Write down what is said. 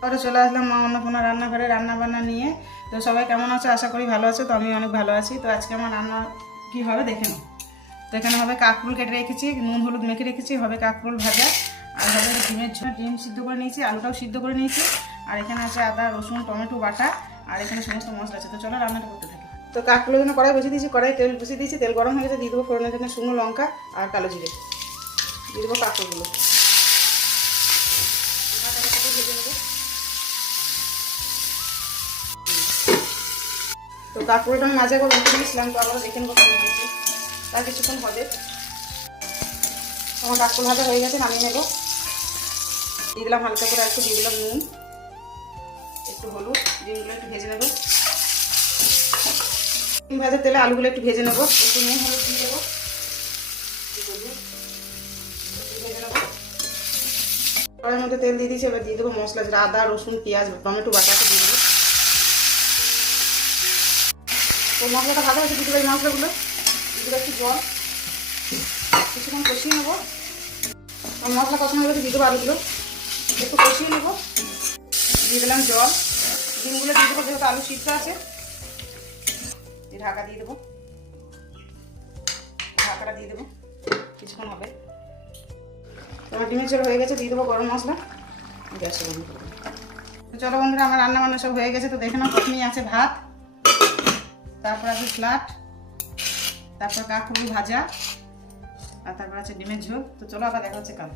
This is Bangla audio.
পরে চলে আসলাম মা অন্নপূর্ণা রান্নাঘরে রান্না বান্না নিয়ে। তো সবাই কেমন আছে? আশা করি ভালো আছে। তো আমি অনেক ভালো আছি। তো আজকে আমার রান্না কী হবে দেখে নাও। তো এখানে হবে কাঁকরোল কেটে রেখেছি, নুন হলুদ মেখে রেখেছি, হবে কাঁকরোল ভাজা, আর হবে ডিমের ঝোল। ডিম সিদ্ধ করে নিয়েছি, আলুটাও সিদ্ধ করে নিয়েছি, আর এখানে আছে আদা রসুন টমেটো বাটা, আর এখানে সমস্ত মশলা আছে। তো চলো রান্নাটা করতে থাকি। তো কাঁকরোলের জন্য কড়াই বসিয়ে দিয়েছি, কড়াই তেল বসিয়ে দিয়েছি, তেল গরম হয়ে গেছে, দিয়ে দেবো ফোড়নের জন্য শুকনো লঙ্কা আর কালো জিরে, দিয়ে দেবো কাঁকরোলগুলো। ভেজে নেবো। তো কাঁকরোলটা আমি মাঝে একবার উঠে দিয়েছিলাম, তো আবার দেখে নেবো কেমন হয়েছে। তার কিছুক্ষণ হবে। আমার কাঁকরোল ভাজা হয়ে গেছে, নামিয়ে নেবো। দিয়ে দিলাম হালকা করে, একটু দিয়ে দিলাম নুন, একটু হলুদ, ডিমগুলো একটু ভেজে নেবো। ডিম ভাজার তেলে আলুগুলো একটু ভেজে নেবো, একটু নুন হলুদ দিয়ে দেবো, ভেজে নেবো। কড়াইয়ের মধ্যে তেল দিয়ে দিয়েছি, এবার দিয়ে দেবো মশলা, যেটা আদা রসুন পেঁয়াজ টমেটো বাটাটা দিয়ে দেবো। তো মশলাটা ভাজা হয়েছে, দিয়ে দেবো এই মশলাগুলো, দিয়ে দেবো একটু জল, কিছুক্ষণ কষিয়ে নেবো। মশলা কষানো হলে দিয়ে দেবো আলুগুলো, একটু কষিয়ে নেবো। দিয়ে দিলাম জল, ডিমগুলো দিয়ে দেবো, যেহেতু আলু সিদ্ধ আছে। ঢাকা দিয়ে দেবো, ঢাকাটা দিয়ে দেবো, কিছুক্ষণ হবে। আমার ডিমের ঝোল হয়ে গেছে, দিয়ে দেবো গরম মশলা, গ্যাসে বন্ধ করে দেবো। তো চলো বন্ধুরা, আমার রান্না বান্না সব হয়ে গেছে। তো দেখে নাও, প্রথমেই আছে ভাত, তারপর আছে স্যালাড, তারপর কাঁকরোল ভাজা, আর তারপর আছে ডিমের ঝোল। তো চলো আবার দেখা হচ্ছে কাল।